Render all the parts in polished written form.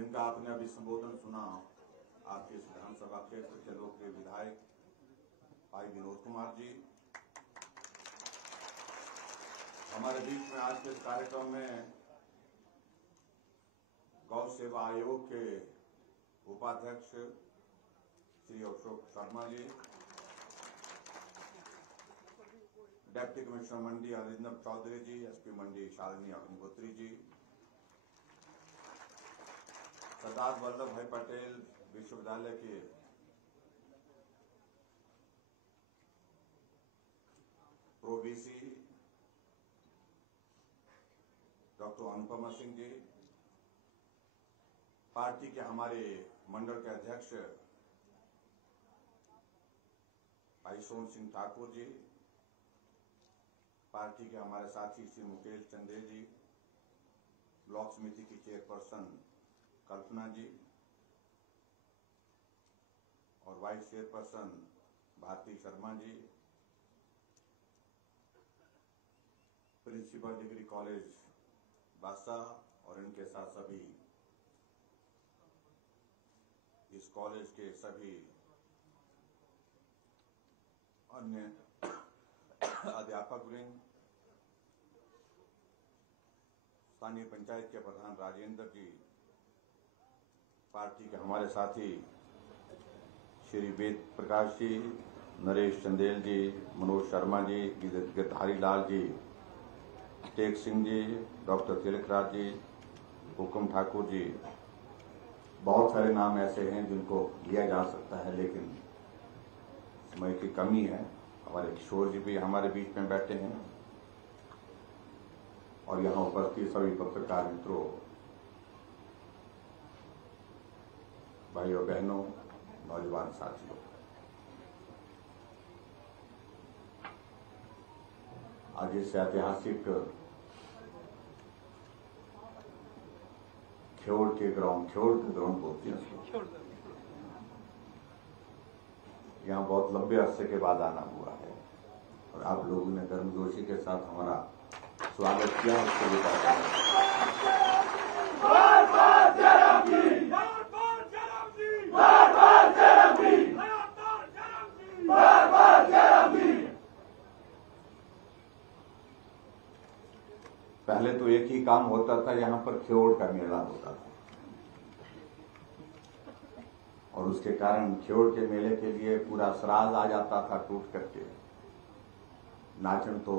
जिनका आपने अभी संबोधन सुना, आपके इस विधानसभा क्षेत्र के लोकप्रिय विधायक भाई विनोद कुमार जी, हमारे बीच में आज के इस कार्यक्रम में गौ सेवा आयोग के उपाध्यक्ष श्री अशोक शर्मा जी, डिप्टी कमिश्नर मंडी अरिंदम चौधरी जी, एसपी मंडी शालिनी अग्निहोत्री जी, सरदार वल्लभ भाई पटेल विश्वविद्यालय के pro-VC doctor Anupama Singh ji, party के हमारे मंडल के अध्यक्ष भाई सोन सिंह ठाकुर जी, पार्टी के हमारे साथी श्री मुकेश चंदेल जी, ब्लॉक समिति की चेयरपर्सन कल्पना जी और vice chairperson Bharti Sharma ji, principal degree college बासा और इनके साथ सभी इस कॉलेज के सभी अन्य अध्यापक वृंद, स्थानीय पंचायत के प्रधान राजेंद्र जी, पार्टी के हमारे साथी श्री वेद प्रकाश जी, नरेश चंदेल जी, मनोज शर्मा जी, गिरधारी लाल जी, टेक सिंह जी, डॉक्टर तिलकराज जी, हुकुम ठाकुर जी, बहुत सारे नाम ऐसे हैं जिनको लिया जा सकता है, लेकिन समय की कमी है। हमारे किशोर जी भी हमारे बीच में बैठे हैं और यहाँ उपस्थित सभी पत्रकार मित्रों, भाइयों बहनों, नौजवान साथियों, आज इस ऐतिहासिक ख्योड़ के ग्राउंड बोलते हैं, यहाँ बहुत लंबे अरसे के बाद आना हुआ है और आप लोगों ने गर्मजोशी के साथ हमारा स्वागत किया। उसके लिए पहले तो एक ही काम होता था, यहाँ पर ख्योड़ का मेला होता था और उसके कारण ख्योड़ के मेले के लिए पूरा सराज आ जाता था टूट करके। नाचन तो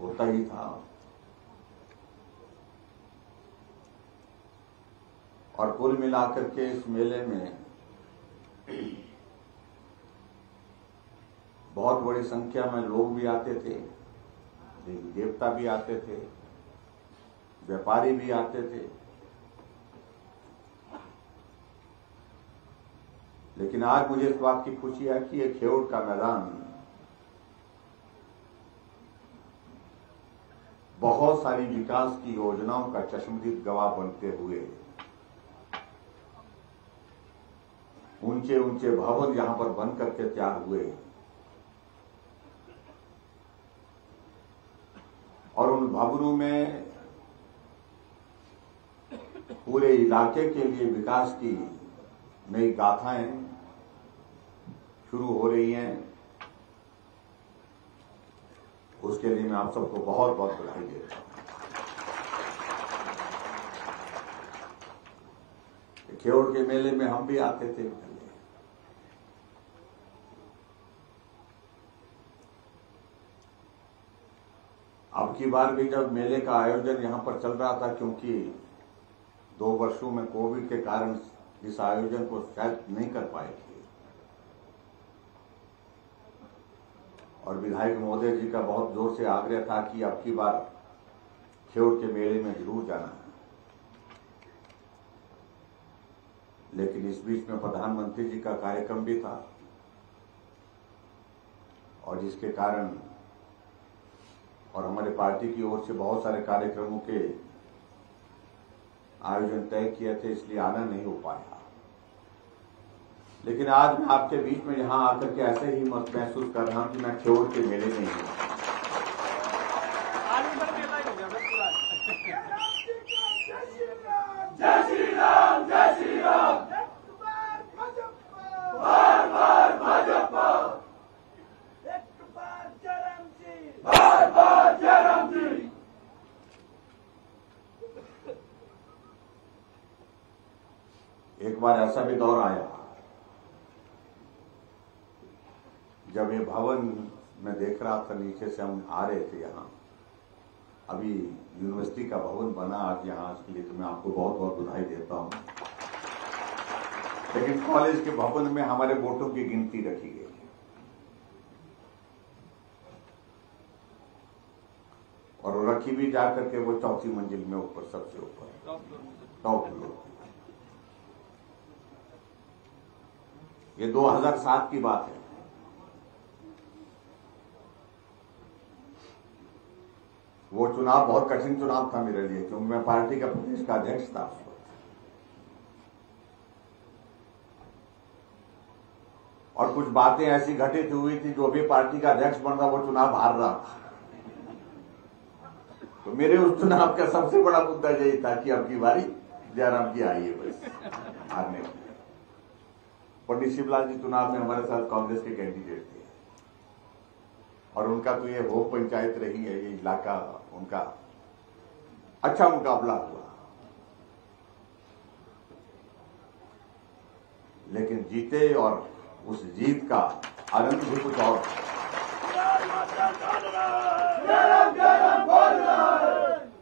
होता ही था और कुल मिलाकर के इस मेले में बहुत बड़ी संख्या में लोग भी आते थे, देवी देवता भी आते थे, व्यापारी भी आते थे, लेकिन आज मुझे इस बात की खुशी है कि ये ख्योड़ का मैदान बहुत सारी विकास की योजनाओं का चश्मदीद गवाह बनते हुए ऊंचे ऊंचे भवन यहां पर बन करके तैयार हुए और उन भवनों में पूरे इलाके के लिए विकास की नई गाथाएं शुरू हो रही हैं। उसके लिए मैं आप सबको बहुत बहुत बधाई देता हूं। ख्योड़ के मेले में हम भी आते थे, अब की बार भी जब मेले का आयोजन यहां पर चल रहा था, क्योंकि 2 वर्षों में कोविड के कारण इस आयोजन को शायद नहीं कर पाए थे और विधायक महोदय जी का बहुत जोर से आग्रह था कि अब की बार ख्योड़ के मेले में जरूर जाना है, लेकिन इस बीच में प्रधानमंत्री जी का कार्यक्रम भी था और जिसके कारण और हमारे पार्टी की ओर से बहुत सारे कार्यक्रमों के आयोजन तय किए थे, इसलिए आना नहीं हो पाया। लेकिन आज मैं आपके बीच में यहां आकर के ऐसे ही मत महसूस कर रहा हूं कि मैं ख्योड़ के मेले में हूं। एक बार ऐसा भी दौर आया जब ये भवन में देख रहा था, नीचे से हम आ रहे थे यहाँ, अभी यूनिवर्सिटी का भवन बना आज यहाँ, इसके लिए तो मैं आपको बहुत बहुत बधाई देता हूँ। लेकिन कॉलेज के भवन में हमारे वोटों की गिनती रखी गई और वो रखी भी जाकर के वो चौथी मंजिल में ऊपर, सबसे ऊपर टॉप फ्लोर। ये 2007 की बात है। वो चुनाव बहुत कठिन चुनाव था मेरे लिए, क्योंकि मैं पार्टी का प्रदेश का अध्यक्ष था। और कुछ बातें ऐसी घटित हुई थी, जो भी पार्टी का अध्यक्ष बन रहा वो चुनाव हार रहा था। तो मेरे उस चुनाव का सबसे बड़ा मुद्दा यही था कि अब की बारी जयराम की आई है, बस हारने की। पंडित शिवलाल जी चुनाव में हमारे साथ कांग्रेस के कैंडिडेट थे और उनका तो ये होम पंचायत रही है, ये इलाका उनका अच्छा मुकाबला हुआ, लेकिन जीते और उस जीत का आनंद भी कुछ और।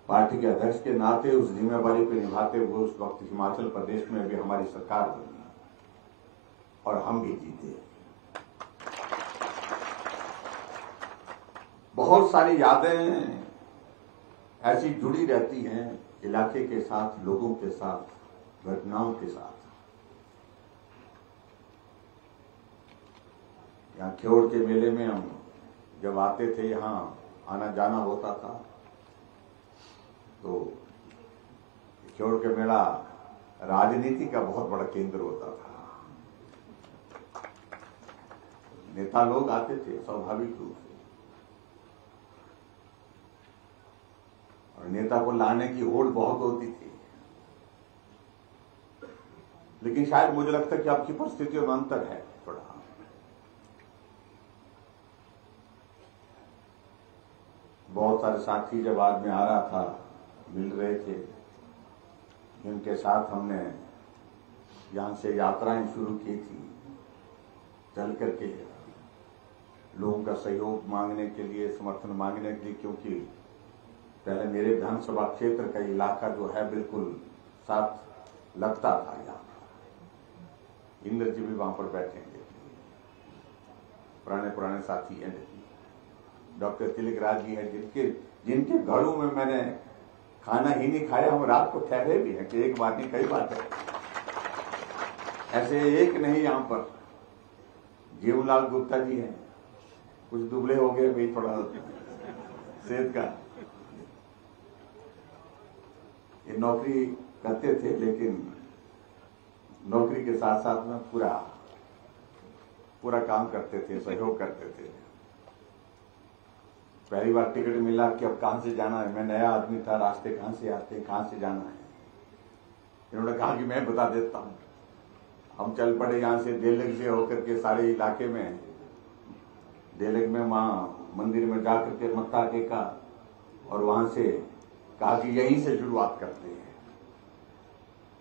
पार्टी के अध्यक्ष के नाते उस जिम्मेवारी को निभाते हुए उस वक्त हिमाचल प्रदेश में भी हमारी सरकार बनी और हम भी जीते। बहुत सारी यादें ऐसी जुड़ी रहती हैं इलाके के साथ, लोगों के साथ, घटनाओं के साथ। यहाँ ख्योड़ के मेले में हम जब आते थे, यहाँ आना जाना होता था, तो ख्योड़ के मेला राजनीति का बहुत बड़ा केंद्र होता था। नेता लोग आते थे स्वाभाविक रूप से, और नेता को लाने की होड़ बहुत होती थी। लेकिन शायद मुझे लगता है कि आपकी परिस्थितियों में अंतर है थोड़ा। बहुत सारे साथी जब आज में आ रहा था, मिल रहे थे, जिनके साथ हमने यहां से यात्राएं शुरू की थी, चल करके लोगों का सहयोग मांगने के लिए, समर्थन मांगने के लिए, क्योंकि पहले मेरे विधानसभा क्षेत्र का इलाका जो है बिल्कुल साथ लगता था। यहाँ इंद्र जी भी वहां पर बैठेंगे, पुराने साथी हैं। डॉक्टर तिलक राज जी हैं, जिनके घरों में मैंने खाना ही नहीं खाया, हम रात को ठहरे भी हैं कि एक बार नहीं कई बार है। ऐसे एक नहीं, यहाँ पर जीवनलाल गुप्ता जी हैं, कुछ दुबले हो गए भाई, थोड़ा सेहत का, ये नौकरी करते थे, लेकिन नौकरी के साथ साथ में पूरा काम करते थे, सहयोग करते थे। पहली बार टिकट मिला कि अब कहां से जाना है, मैं नया आदमी था, रास्ते कहां से आते हैं, कहां से जाना है। इन्होंने कहा कि मैं बता देता हूं। हम चल पड़े यहाँ से, देलग से होकर के सारे इलाके में, देलग में वहाँ मंदिर में जाकर के मत्था टेका और वहां से कहा कि यहीं से शुरुआत करते हैं।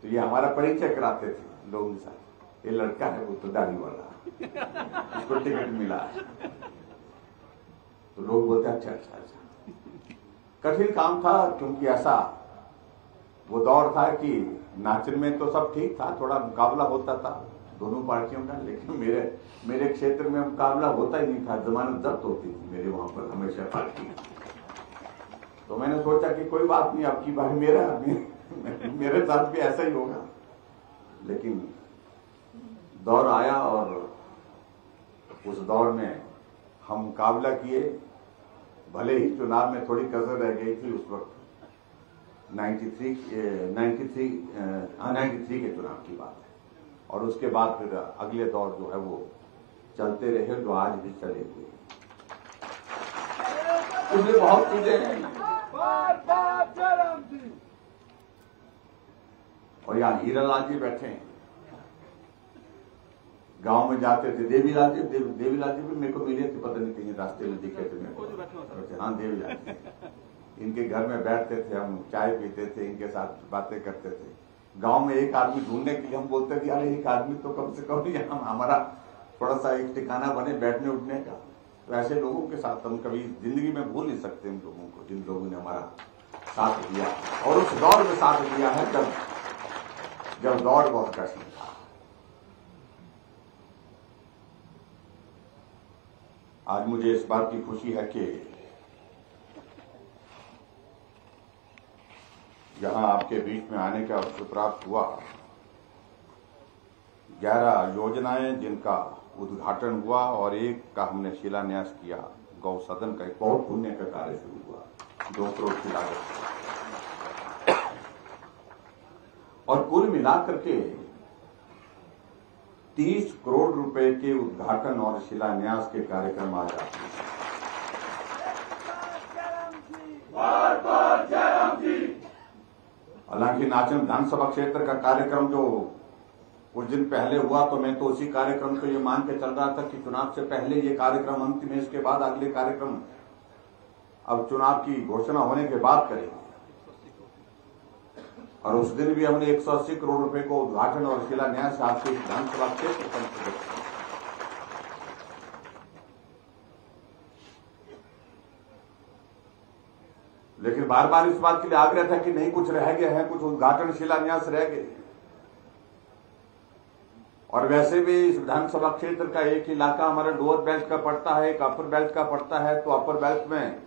तो ये हमारा परिचय कराते थे लोगों के साथ, ये लड़का है वो तो दाढ़ी वाला, इसको टिकट मिला है। तो लोग बोलते अच्छा। कठिन काम था, क्योंकि ऐसा वो दौर था कि नाचन में तो सब ठीक था, थोड़ा मुकाबला होता था दोनों पार्टियों का, लेकिन मेरे क्षेत्र में मुकाबला होता ही नहीं था, जमानत जब्त होती थी मेरे वहां पर हमेशा पार्टी। तो मैंने सोचा कि कोई बात नहीं, अब की बार मेरे साथ भी ऐसा ही होगा। लेकिन दौर आया और उस दौर में हम मुकाबला किए, भले ही चुनाव में थोड़ी कसर रह गई थी उस वक्त। 93 के चुनाव की बात है, और उसके बाद फिर अगले दौर जो है वो चलते रहे, जो आज भी चले हुए। इसलिए बहुत चीजें हैं। और यहाँ हीरालाल जी बैठे हैं, गांव में जाते थे, देवीलाल जी भी मेरे को मिले थे, पता नहीं कहीं रास्ते में दिखे थे मेरे को। हाँ, देवीलाल जी, इनके घर में बैठते थे, हम चाय पीते थे, इनके साथ बातें करते थे। गांव में एक आदमी ढूंढने के लिए हम बोलते थे यार एक आदमी तो कम से कम यहाँ हमारा थोड़ा सा एक ठिकाना बने बैठने उठने का। तो ऐसे लोगों के साथ हम कभी जिंदगी में भूल नहीं सकते उन लोगों को जिन लोगों ने हमारा साथ दिया और उस दौर में साथ दिया है जब दौर बहुत कठिन था। आज मुझे इस बात की खुशी है कि जहां आपके बीच में आने का अवसर प्राप्त हुआ, 11 योजनाएं जिनका उद्घाटन हुआ और एक का हमने शिलान्यास किया, गौ सदन का एक बहुत पुण्य का कार्य शुरू हुआ 2 करोड़ की लागत और कुल मिलाकर के 30 करोड़ रुपए के उद्घाटन और शिलान्यास के कार्यक्रम आ जाते हैं। हालांकि नाचन विधानसभा क्षेत्र का कार्यक्रम जो कुछ दिन पहले हुआ तो मैं तो उसी कार्यक्रम को ये मान के चल रहा था कि चुनाव से पहले ये कार्यक्रम अंतिम है, इसके बाद अगले कार्यक्रम अब चुनाव की घोषणा होने के बाद करेंगे। और उस दिन भी हमने 180 करोड़ रुपए को उद्घाटन और शिलान्यास आपके विधानसभा क्षेत्र पर। लेकिन बार बार इस बात के लिए आग्रह था कि नहीं कुछ रह गए हैं, कुछ उद्घाटन शिलान्यास रह गए। और वैसे भी इस विधानसभा क्षेत्र का एक इलाका हमारा लोअर बेल्ट का पड़ता है, एक अपर बेल्ट का पड़ता है। तो अपर बेल्ट में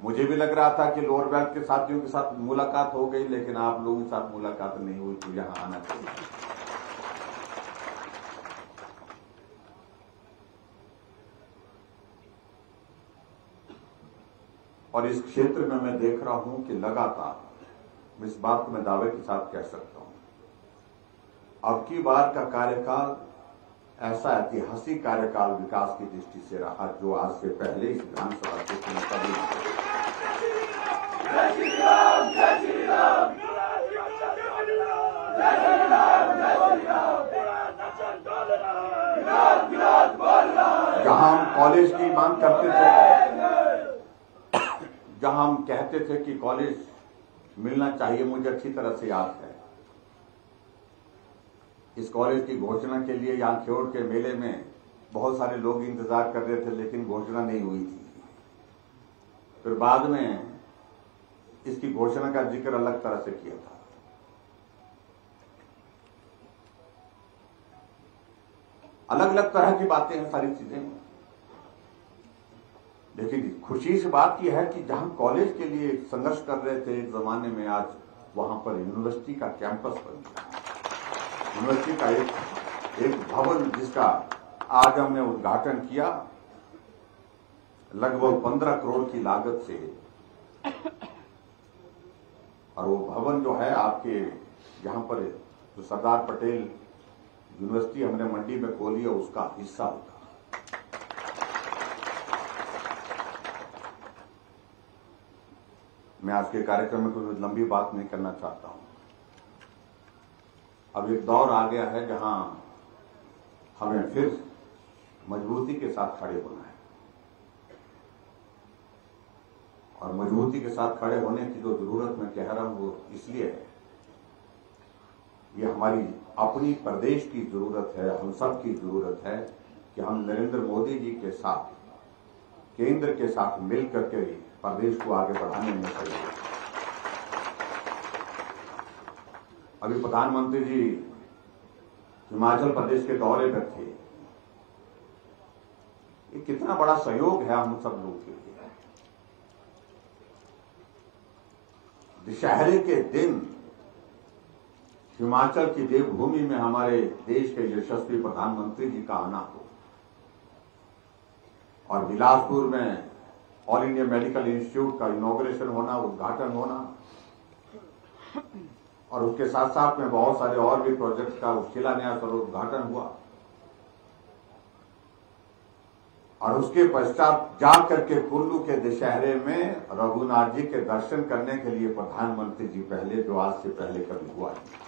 मुझे भी लग रहा था कि लोअर बेल्ट के साथियों के साथ मुलाकात हो गई, लेकिन आप लोगों के साथ मुलाकात नहीं हुई, तो यहां आना चाहिए। और इस क्षेत्र में मैं देख रहा हूं कि लगातार इस बात को मैं दावे के साथ कह सकता हूं, अब की बार का कार्यकाल ऐसा ऐतिहासिक कार्यकाल विकास की दृष्टि से रहा जो आज से पहले इस विधानसभा क्षेत्र में कभी नहीं। जहां हम कॉलेज की मांग करते थे, जहां हम कहते थे कि कॉलेज मिलना चाहिए, मुझे अच्छी तरह से याद है इस कॉलेज की घोषणा के लिए यहां खेड़ के मेले में बहुत सारे लोग इंतजार कर रहे थे, लेकिन घोषणा नहीं हुई थी। फिर बाद में इसकी घोषणा का जिक्र अलग तरह से किया था। अलग अलग तरह की बातें हैं, सारी चीजें। लेकिन खुशी से बात यह है कि जहां कॉलेज के लिए संघर्ष कर रहे थे एक जमाने में, आज वहां पर यूनिवर्सिटी का कैंपस बन गया। यूनिवर्सिटी का एक भवन जिसका आज हमने उद्घाटन किया, लगभग 15 करोड़ की लागत से। और वो भवन जो है आपके यहां पर जो सरदार पटेल यूनिवर्सिटी हमने मंडी में खोली है, उसका हिस्सा होगा। मैं आज के कार्यक्रम में कोई लंबी बात नहीं करना चाहता हूं। अब एक दौर आ गया है जहां हमें फिर मजबूती के साथ खड़े होना है। और मजबूती के साथ खड़े होने की जो जरूरत मैं कह रहा हूं वो इसलिए है, ये हमारी अपनी प्रदेश की जरूरत है, हम सब की जरूरत है कि हम नरेंद्र मोदी जी के साथ, केंद्र के साथ मिलकर के प्रदेश को आगे बढ़ाने में सहयोग। अभी प्रधानमंत्री जी हिमाचल प्रदेश के दौरे पर थे। ये कितना बड़ा सहयोग है हम सब लोग के लिए। दशहरे के दिन हिमाचल की देवभूमि में हमारे देश के यशस्वी प्रधानमंत्री जी का आना हो, और बिलासपुर में ऑल इंडिया मेडिकल इंस्टीट्यूट का इनॉग्रेशन होना, उद्घाटन होना, और उसके साथ साथ में बहुत सारे और भी प्रोजेक्ट का शिलान्यास और उद्घाटन हुआ। और उसके पश्चात जाकर के कुल्लू के दशहरे में रघुनाथ जी के दर्शन करने के लिए प्रधानमंत्री जी पहले, जो आज से पहले कभी हुआ नहीं।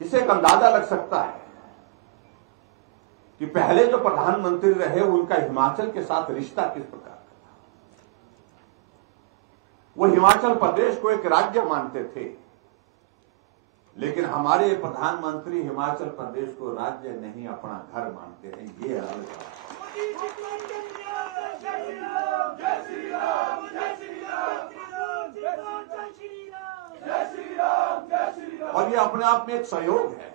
इसे एक अंदाजा लग सकता है कि पहले जो प्रधानमंत्री रहे उनका हिमाचल के साथ रिश्ता किस प्रकार का था। वो हिमाचल प्रदेश को एक राज्य मानते थे, लेकिन हमारे प्रधानमंत्री हिमाचल प्रदेश को राज्य नहीं अपना घर मानते हैं। ये अलग बात। और ये अपने आप में एक सहयोग है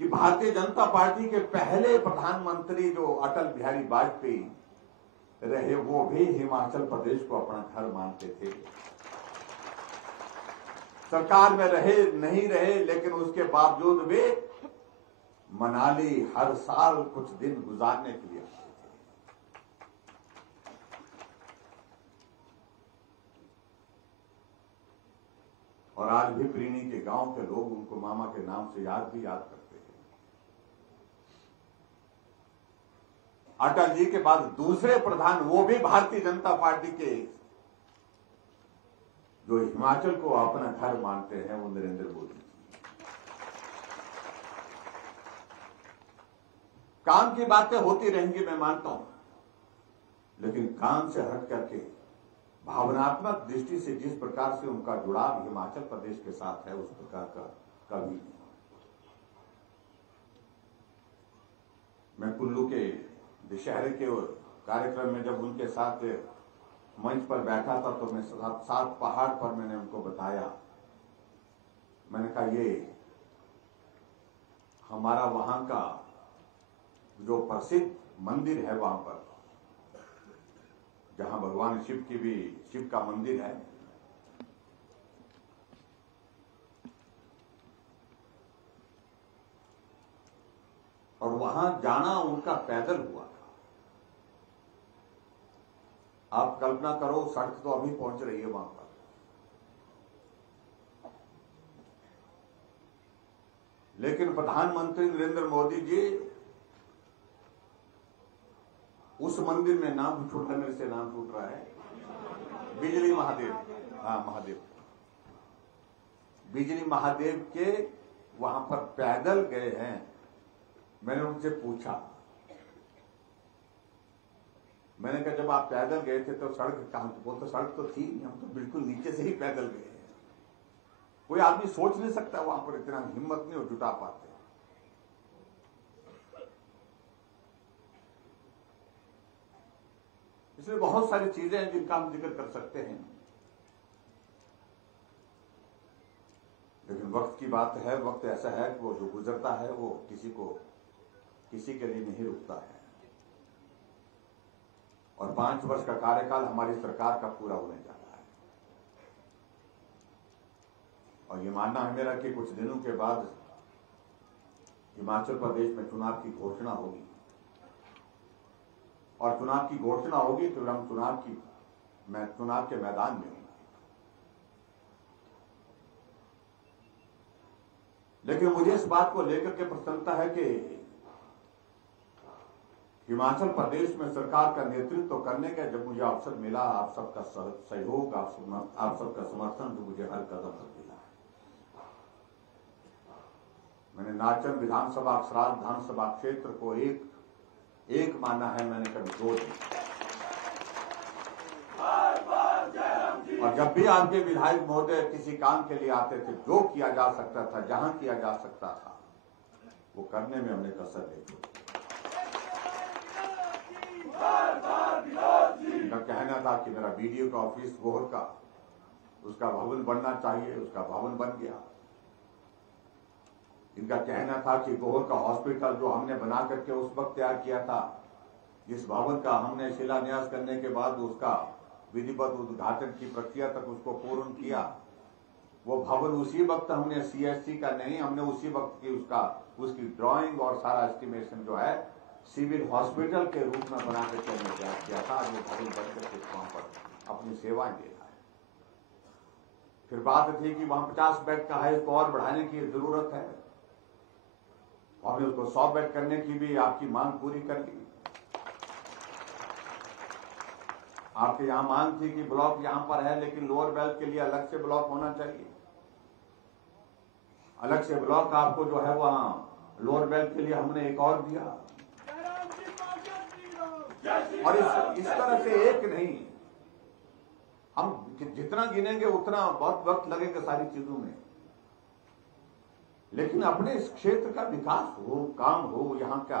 कि भारतीय जनता पार्टी के पहले प्रधानमंत्री जो अटल बिहारी वाजपेयी रहे, वो भी हिमाचल प्रदेश को अपना घर मानते थे। सरकार में रहे नहीं रहे, लेकिन उसके बावजूद वे मनाली हर साल कुछ दिन गुजारने के लिए आते थे। और आज भी प्रीणी के गांव के लोग उनको मामा के नाम से याद करते हैं। अटल जी के बाद दूसरे प्रधान, वो भी भारतीय जनता पार्टी के, जो हिमाचल को अपना घर मानते हैं, वो नरेंद्र मोदी। काम की बातें होती रहेंगी, मैं मानता हूं, लेकिन काम से हट करके भावनात्मक दृष्टि से जिस प्रकार से उनका जुड़ाव हिमाचल प्रदेश के साथ है, उस प्रकार का कभी नहीं। मैं कुल्लू के दशहरे के कार्यक्रम में जब उनके साथ मंच पर बैठा था, तो मैं सात पहाड़ पर मैंने उनको बताया, मैंने कहा ये हमारा वहां का जो प्रसिद्ध मंदिर है, वहां पर जहां भगवान शिव का मंदिर है, और वहां जाना उनका पैदल हुआ था। आप कल्पना करो, सड़क तो अभी पहुंच रही है वहां पर, लेकिन प्रधानमंत्री नरेंद्र मोदी जी उस मंदिर में नाम छूट रहा है, मेरे से नाम छूट रहा है, बिजली महादेव, हाँ महादेव, बिजली महादेव के वहां पर पैदल गए हैं। मैंने उनसे पूछा, मैंने कहा जब आप पैदल गए थे तो सड़क कहां? वो तो सड़क तो थी नहीं, हम तो बिल्कुल नीचे से ही पैदल गए हैं। कोई आदमी सोच नहीं सकता वहां पर इतना हिम्मत नहीं हो जुटा पाते। इसलिए बहुत सारी चीजें हैं जिनका हम जिक्र कर सकते हैं, लेकिन वक्त की बात है। वक्त ऐसा है कि वो जो गुजरता है वो किसी के लिए नहीं रुकता है। और 5 वर्ष का कार्यकाल हमारी सरकार का पूरा होने जा रहा है, और ये मानना है मेरा कि कुछ दिनों के बाद हिमाचल प्रदेश में चुनाव की घोषणा होगी, और चुनाव की घोषणा होगी तो हम चुनाव के मैदान में होंगे। लेकिन मुझे इस बात को लेकर के प्रसन्नता है कि हिमाचल प्रदेश में सरकार का नेतृत्व करने का जब मुझे अवसर मिला, आप सबका सहयोग, आप सबका समर्थन जो मुझे हर कदम पर मिला है। मैंने नाचन विधानसभा सराज विधानसभा क्षेत्र को एक माना है, मैंने कभी 2 नहीं। और जब भी आपके विधायक महोदय किसी काम के लिए आते थे, जो किया जा सकता था, जहां किया जा सकता था, वो करने में हमने कसर नहीं छोड़ी। उनका कहना था कि मेरा बीडीओ का ऑफिस गोहर का, उसका भवन बनना चाहिए, उसका भवन बन गया। इनका कहना था कि गोहर का हॉस्पिटल जो हमने बना करके उस वक्त तैयार किया था, जिस भवन का हमने शिलान्यास करने के बाद उसका विधिवत उद्घाटन की प्रक्रिया तक उसको पूर्ण किया, वो भवन उसी वक्त हमने सीएससी का नहीं, हमने उसी वक्त की उसकी ड्राइंग और सारा एस्टिमेशन जो है सिविल हॉस्पिटल के रूप में बना करके हमने तैयार किया था। वो भवन बनकर के वहां पर अपनी सेवाएं दे रहा है। फिर बात थी कि वहां 50 बेड का है, इसको और बढ़ाने की जरूरत है, हमने उसको 100 बेड करने की भी आपकी मांग पूरी कर ली। आपके यहां मांग थी कि ब्लॉक यहां पर है, लेकिन लोअर बेल्ट के लिए अलग से ब्लॉक होना चाहिए, अलग से ब्लॉक आपको जो है वहां लोअर बेल्ट के लिए हमने एक और दिया। और इस तरह से एक नहीं, हम जितना गिनेंगे उतना बहुत वक्त लगेगा सारी चीजों में, लेकिन अपने इस क्षेत्र का विकास हो, काम हो, यहाँ का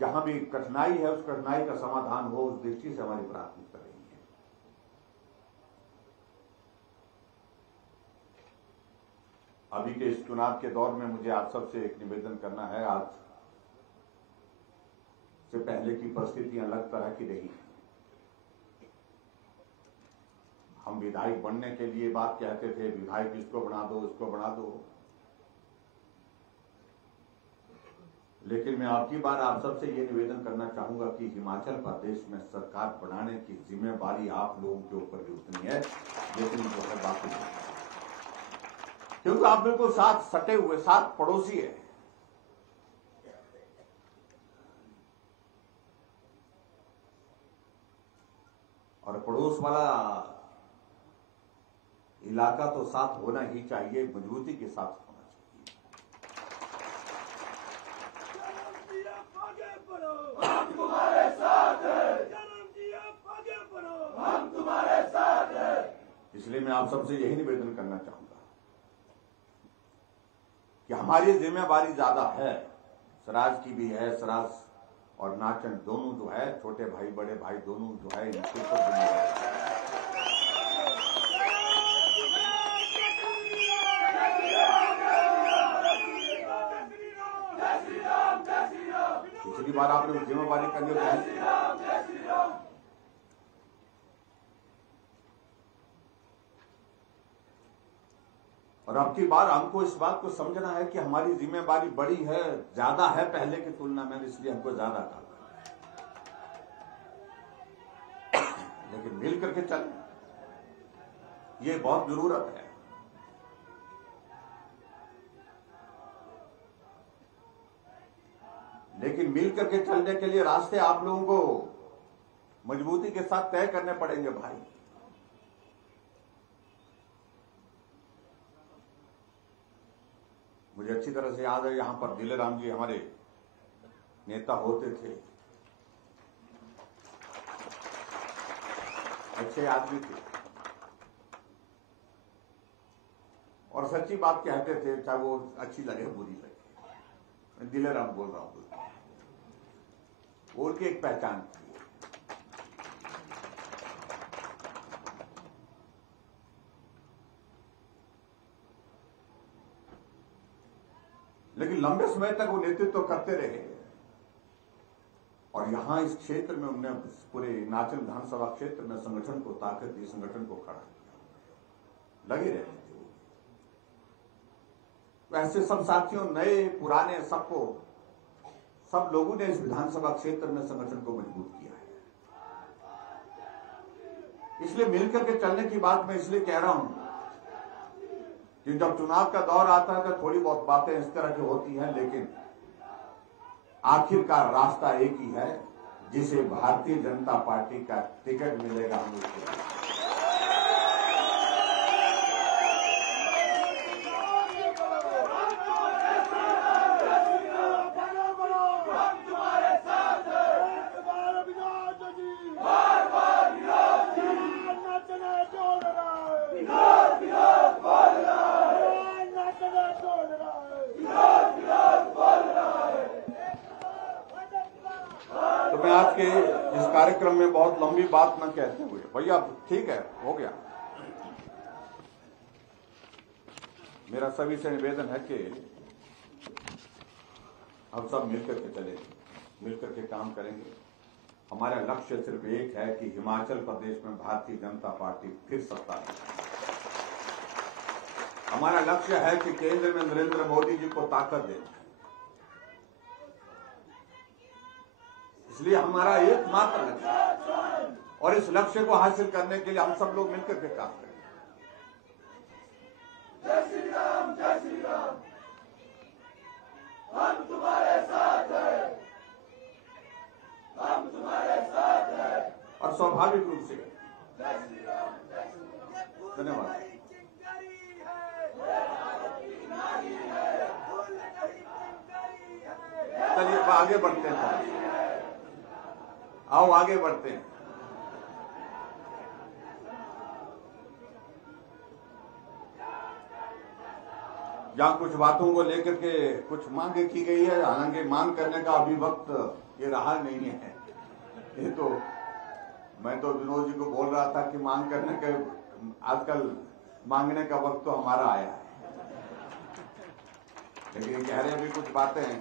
जहां भी कठिनाई है उस कठिनाई का समाधान हो, उस दृष्टि से हमारी प्राथमिकता रही है। अभी के इस चुनाव के दौर में मुझे आप सबसे एक निवेदन करना है। आज से पहले की परिस्थितियां अलग तरह की रही। हम विधायक बनने के लिए बात कहते थे, विधायक इसको बना दो, इसको बना दो, लेकिन मैं आपकी बार आप सबसे ये निवेदन करना चाहूंगा कि हिमाचल प्रदेश में सरकार बनाने की जिम्मेवारी आप लोगों के ऊपर भी उतनी है, लेकिन जो है बाकी नहीं, क्योंकि आप बिल्कुल साथ सटे हुए, साथ पड़ोसी है। और पड़ोस वाला इलाका तो साथ होना ही चाहिए, मजबूती के साथ होना चाहिए। हम तुम्हारे साथ हैं, हम तुम्हारे साथ हैं। इसलिए मैं आप सबसे यही निवेदन करना चाहूंगा कि हमारी जिम्मेवारी ज्यादा है, स्वराज की भी है, स्वराज और नाचन दोनों जो है, छोटे भाई बड़े भाई दोनों जो है, इनके ऊपर जिम्मेवारी है। पिछली बार आपने जिम्मेवारी करनी होगी, और अब की बार हमको इस बात को समझना है कि हमारी जिम्मेवारी बड़ी है, ज्यादा है पहले की तुलना में, इसलिए हमको ज्यादा काम करना है। लेकिन मिल करके चल, ये बहुत जरूरत है। लेकिन मिल करके चलने के लिए रास्ते आप लोगों को मजबूती के साथ तय करने पड़ेंगे भाई। मुझे अच्छी तरह से याद है, यहां पर दिलेराम जी हमारे नेता होते थे, अच्छे आदमी थे और सच्ची बात कहते थे, चाहे वो अच्छी लगे बुरी लगे। मैं दिलेराम बोल रहा हूं, उनकी एक पहचान थी। लेकिन लंबे समय तक वो नेतृत्व करते रहे और यहां इस क्षेत्र में उन्होंने पूरे नाचन विधानसभा क्षेत्र में संगठन को ताकत दी, संगठन को खड़ा किया, लगे रहते थे। वैसे सब साथियों, नए पुराने सबको, सब लोगों ने इस विधानसभा क्षेत्र में संगठन को मजबूत किया है। इसलिए मिलकर के चलने की बात मैं इसलिए कह रहा हूं कि जब चुनाव का दौर आता है तो थोड़ी बहुत बातें इस तरह की होती हैं, लेकिन आखिरकार रास्ता एक ही है, जिसे भारतीय जनता पार्टी का टिकट मिलेगा हम उसको। मैं आज के इस कार्यक्रम में बहुत लंबी बात न कहते हुए, भैया ठीक है, हो गया, मेरा सभी से निवेदन है कि हम सब मिलकर के चलेंगे, मिलकर के काम करेंगे। हमारा लक्ष्य सिर्फ एक है कि हिमाचल प्रदेश में भारतीय जनता पार्टी फिर सत्ता में। हमारा लक्ष्य है कि केंद्र में नरेंद्र मोदी जी को ताकत देना। इसलिए हमारा एकमात्र लक्ष्य है और इस लक्ष्य को हासिल करने के लिए हम सब लोग मिलकर के काम करेंगे। जय श्री राम, जय श्री राम। हम तुम्हारे साथ हैं, हम तुम्हारे साथ हैं। और स्वाभाविक रूप से जय श्री राम, जय श्री राम। धन्यवाद। चलिए आगे बढ़ते हैं, आओ आगे बढ़ते हैं। जहां कुछ बातों को लेकर के कुछ मांगे की गई है, हालांकि मांग करने का अभी वक्त ये रहा नहीं है। ये तो मैं तो विनोद जी को बोल रहा था कि मांग करने के आजकल मांगने का वक्त तो हमारा आया है, लेकिन ये कह रहे हैं अभी कुछ बातें हैं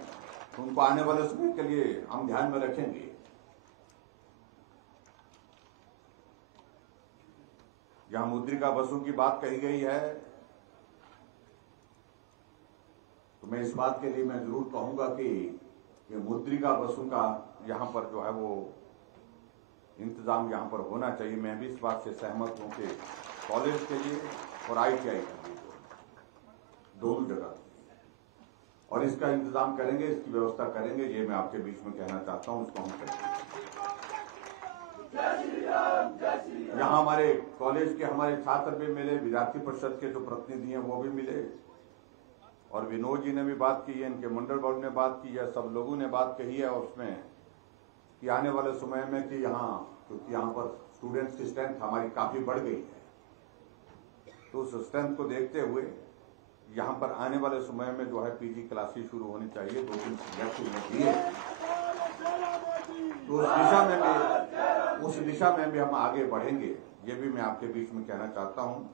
तो उनको आने वाले समय के लिए हम ध्यान में रखेंगे। जहां मुद्रिका बसों की बात कही गई है तो मैं इस बात के लिए मैं जरूर कहूंगा कि ये मुद्रिका बसों का यहां पर जो है वो इंतजाम यहां पर होना चाहिए। मैं भी इस बात से सहमत हूं कि कॉलेज के लिए और ITI के लिए दोनों जगह और इसका इंतजाम करेंगे, इसकी व्यवस्था करेंगे। ये मैं आपके बीच में कहना चाहता हूं, इसको हम करेंगे। यहाँ हमारे कॉलेज के हमारे छात्र भी मिले, विद्यार्थी परिषद के जो प्रतिनिधि हैं वो भी मिले, और विनोद जी ने भी बात की है, इनके मंडल बोर्ड ने बात की है, सब लोगों ने बात कही है उसमें कि आने वाले समय में कि यहाँ क्योंकि यहाँ पर स्टूडेंट्स की स्ट्रेंथ हमारी काफी बढ़ गई है, तो उस स्ट्रेंथ को देखते हुए यहाँ पर आने वाले समय में जो है PG क्लासेस शुरू होनी चाहिए। 2-3 सब्जेक्ट दिए तो उस दिशा में भी हम आगे बढ़ेंगे। ये भी मैं आपके बीच में कहना चाहता हूँ।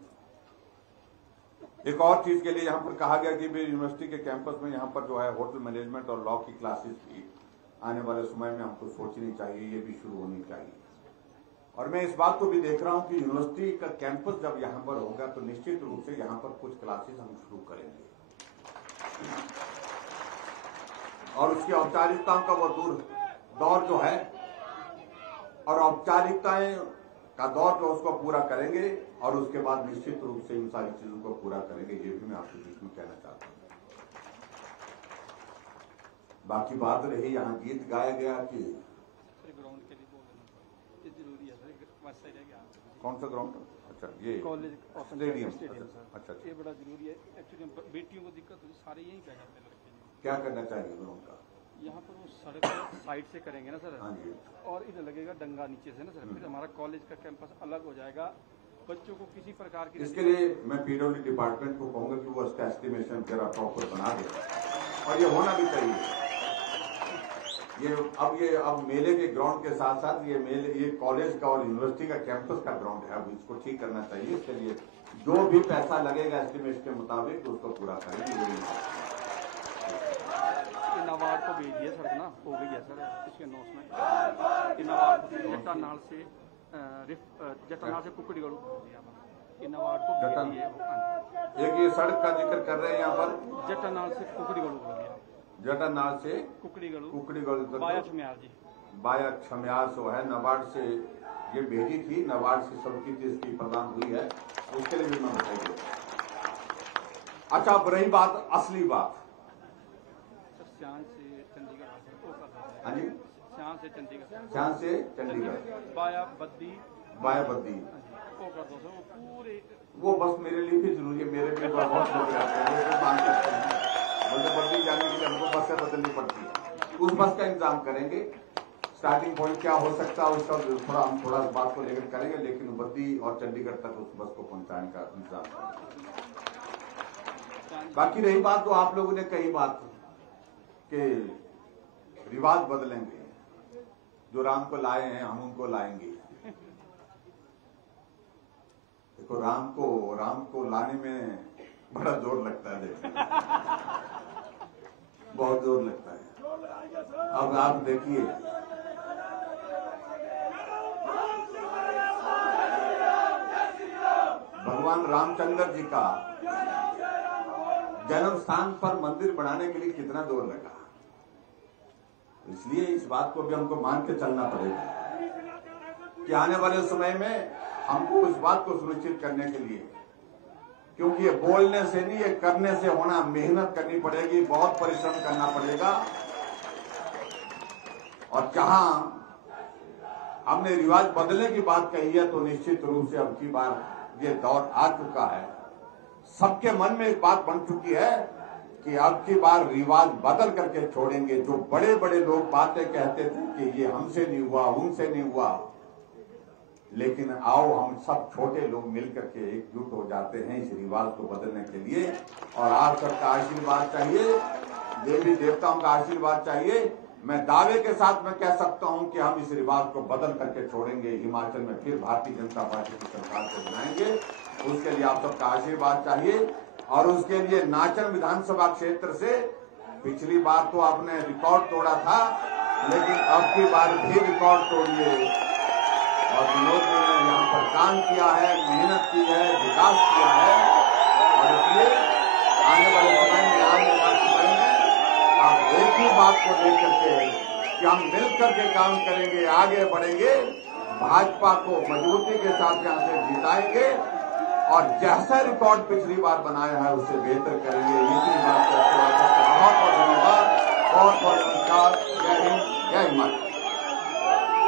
एक और चीज के लिए यहाँ पर कहा गया कि यूनिवर्सिटी के कैंपस में यहाँ पर जो है होटल मैनेजमेंट और लॉ की क्लासेस भी आने वाले समय में हमको सोचनी चाहिए, ये भी शुरू होनी चाहिए। और मैं इस बात को भी देख रहा हूं कि यूनिवर्सिटी का कैंपस जब यहां पर होगा तो निश्चित रूप से यहां पर कुछ क्लासेस हम शुरू करेंगे, और उसकी औपचारिकताओं का वो दौर जो है और औपचारिकताएं का दौर जो उसको पूरा करेंगे, और उसके बाद निश्चित रूप से इन सारी चीजों को पूरा करेंगे। ये भी मैं आपके बीच में कहना चाहता हूं। बाकी बात रही यहाँ गीत गाया गया कि कौन सा ग्राउंड? अच्छा, ये कॉलेज स्टेडियम। अच्छा, ये बड़ा जरूरी है एक्चुअली। बेटियों को दिक्कत होती, सारे यहीं पे करते लड़के। क्या करना चाहिए ग्राउंड का? यहाँ पर वो सड़क साइड से करेंगे ना सर। हाँ जी। और इधर लगेगा डंगा नीचे से ना सर, फिर हमारा कॉलेज का कैंपस अलग हो जाएगा। बच्चों को किसी प्रकार की इसके लिए मैं PWD डिपार्टमेंट को कहूंगा कि वो इसका एस्टिमेशन जरा प्रॉपर बना दे, और ये होना भी चाहिए। अब मेले के ग्राउंड के साथ साथ ये कॉलेज का और यूनिवर्सिटी का कैंपस का ग्राउंड है, अब इसको ठीक करना चाहिए। इसके लिए जो भी पैसा लगेगा एस्टिमेशन के मुताबिक उसको पूरा करेंगे। नवाड़ को भेज दिया सड़क ना, हो गई है सर इसके अनाउंसमेंट। नवाड़ जटानाल से जटानाल से कुकड़ीगढ़ नवाड़ को भेज दिए। एक ये सड़क का जिक्र कर रहे हैं यहाँ पर, जटानाल से कुकड़ीगढ़, जटानाल से कुकड़ीगढ़ बाया छम्यार सो है। नबार्ड से ये भेजी थी, नबार्ड से सबकी चीज की प्रदान हुई है, उसके लिए भी मैं बताइए। अच्छा, अब रही बात असली बात, श्याम से चंडीगढ़। हाँ जी, श्याम से चंडीगढ़ बाया बद्दी वो कर दो सर, वो पूरे वो बस मेरे लिए भी जरूरी है। मेरे भी बहुत लोग रहते हैं जो मांग करते हैं, मुझे बद्दी जाने के लिए हमको बसें बदलनी पड़ती है। उस बस का इंतजाम करेंगे। स्टार्टिंग पॉइंट क्या हो सकता है उसका हम थोड़ा बात को लेकर करेंगे, लेकिन बद्दी और चंडीगढ़ तक उस बस को पहुंचाने का इंतजाम करेंगे। बाकी रही बात, तो आप लोगों ने कही बात कि रिवाज बदलेंगे, जो राम को लाए हैं हम उनको लाएंगे। देखो, राम को लाने में बड़ा जोर लगता है, देखो बहुत जोर लगता है। अब आप देखिए, भगवान रामचंद्र जी का जन्म स्थान पर मंदिर बनाने के लिए कितना जोर लगा। इसलिए इस बात को भी हमको मान के चलना पड़ेगा कि आने वाले समय में हमको इस बात को सुनिश्चित करने के लिए, क्योंकि ये बोलने से नहीं, ये करने से होना, मेहनत करनी पड़ेगी, बहुत परिश्रम करना पड़ेगा। और जहां हमने रिवाज बदलने की बात कही है तो निश्चित रूप से अब की बार ये दौर आ चुका है। सबके मन में एक बात बन चुकी है कि अब की बार रिवाज बदल करके छोड़ेंगे। जो बड़े बड़े लोग बातें कहते थे कि ये हमसे नहीं हुआ, उनसे नहीं हुआ, लेकिन आओ हम सब छोटे लोग मिलकर के एकजुट हो जाते हैं इस रिवाज को बदलने के लिए। और आप सबका आशीर्वाद चाहिए, देवी देवताओं का आशीर्वाद चाहिए। मैं दावे के साथ मैं कह सकता हूं कि हम इस रिवाज को बदल करके छोड़ेंगे। हिमाचल में फिर भारतीय जनता पार्टी की सरकार को बनाएंगे। उसके लिए आप सबका आशीर्वाद चाहिए। और उसके लिए नाचन विधानसभा क्षेत्र से पिछली बार तो आपने रिकॉर्ड तोड़ा था, लेकिन अब की बार भी रिकॉर्ड तोड़िए। और विनोद जी ने यहाँ पर काम किया है, मेहनत की है, विकास किया है, और इसलिए आने वाले समय में आप एक ही बात को लेकर के कि हम मिलकर के काम करेंगे, आगे बढ़ेंगे, भाजपा को मजबूती के साथ यहाँ से जिताएंगे और जैसा रिकॉर्ड पिछली बार बनाया है उससे बेहतर करेंगे। इसी बात को बहुत बहुत धन्यवाद, बहुत बहुत नमस्कार। जय हिंद, जय हिमाचल।